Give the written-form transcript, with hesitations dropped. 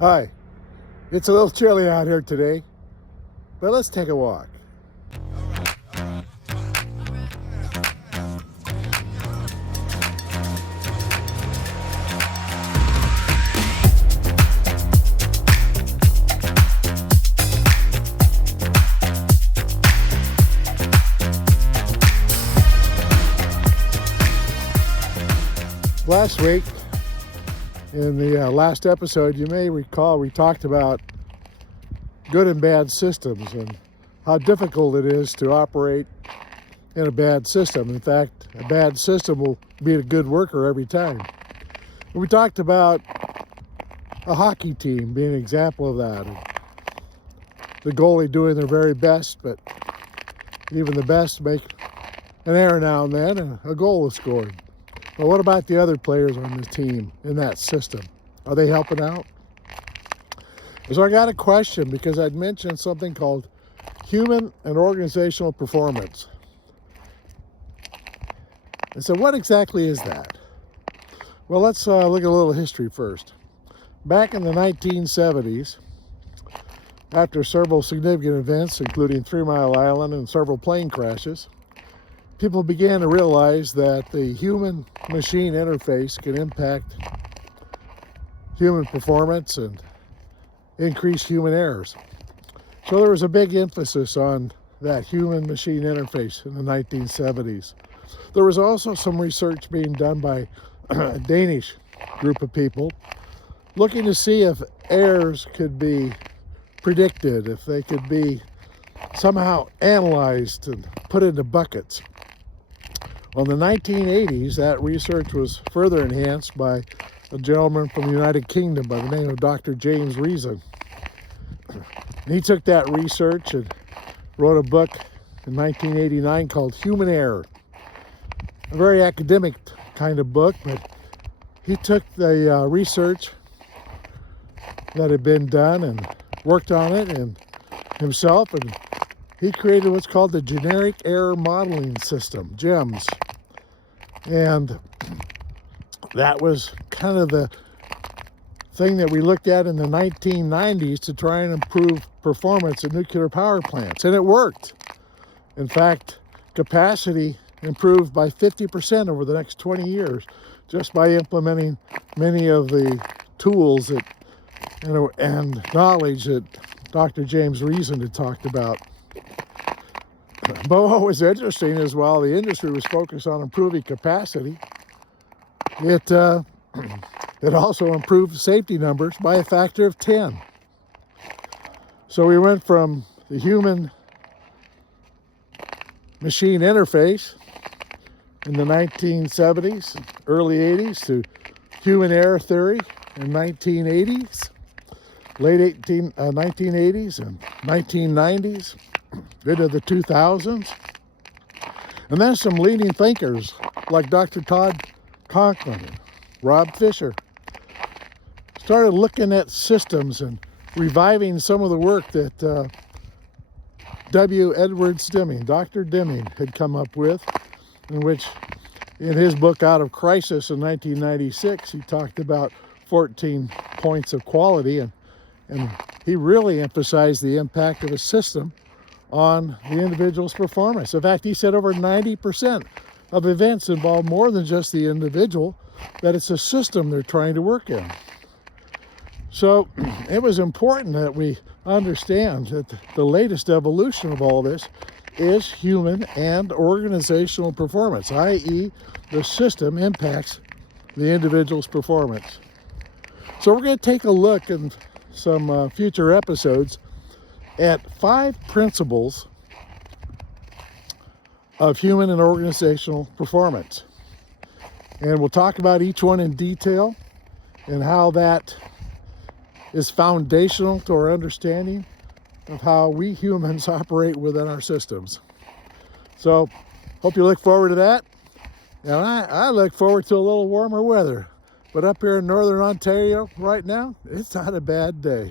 Hi, it's a little chilly out here today, but let's take a walk. Last week, in the last episode, you may recall we talked about good and bad systems and how difficult it is to operate in a bad system. In fact, a bad system will beat a good worker every time. We talked about a hockey team being an example of that. And the goalie doing their very best, but even the best make an error now and then, and a goal is scored. But what about the other players on the team in that system? Are they helping out? So I got a question because I'd mentioned something called human and organizational performance. And so what exactly is that? Well, let's look at a little history first. Back in the 1970s, after several significant events, including 3 Mile Island and several plane crashes, people began to realize that the human-machine interface can impact human performance and increase human errors. So there was a big emphasis on that human-machine interface in the 1970s. There was also some research being done by a Danish group of people looking to see if errors could be predicted, if they could be somehow analyzed and put into buckets. Well, in the 1980s, that research was further enhanced by a gentleman from the United Kingdom by the name of Dr. James Reason. And he took that research and wrote a book in 1989 called Human Error. A very academic kind of book, but he took the research that had been done and worked on it and himself, and he created what's called the Generic Error Modeling System, GEMS. And that was kind of the thing that we looked at in the 1990s to try and improve performance at nuclear power plants. And it worked. In fact, capacity improved by 50% over the next 20 years just by implementing many of the tools that and knowledge that Dr. James Reason had talked about. But what was interesting is while the industry was focused on improving capacity, it also improved safety numbers by a factor of 10. So we went from the human-machine interface in the 1970s, early 80s, to human error theory in 1980s, late 1980s and 1990s, into the 2000s. And then some leading thinkers like Dr. Todd Conklin and Rob Fisher started looking at systems and reviving some of the work that W. Edwards Deming, Dr. Deming, had come up with, in which in his book Out of Crisis in 1996, he talked about 14 points of quality, and he really emphasized the impact of a system on the individual's performance. In fact, he said over 90% of events involve more than just the individual, that it's a system they're trying to work in. So it was important that we understand that the latest evolution of all this is human and organizational performance, i.e. the system impacts the individual's performance. So we're going to take a look in some future episodes at 5 principles of human and organizational performance. And we'll talk about each one in detail and how that is foundational to our understanding of how we humans operate within our systems. So, hope you look forward to that. And I look forward to a little warmer weather. But up here in northern Ontario right now, it's not a bad day.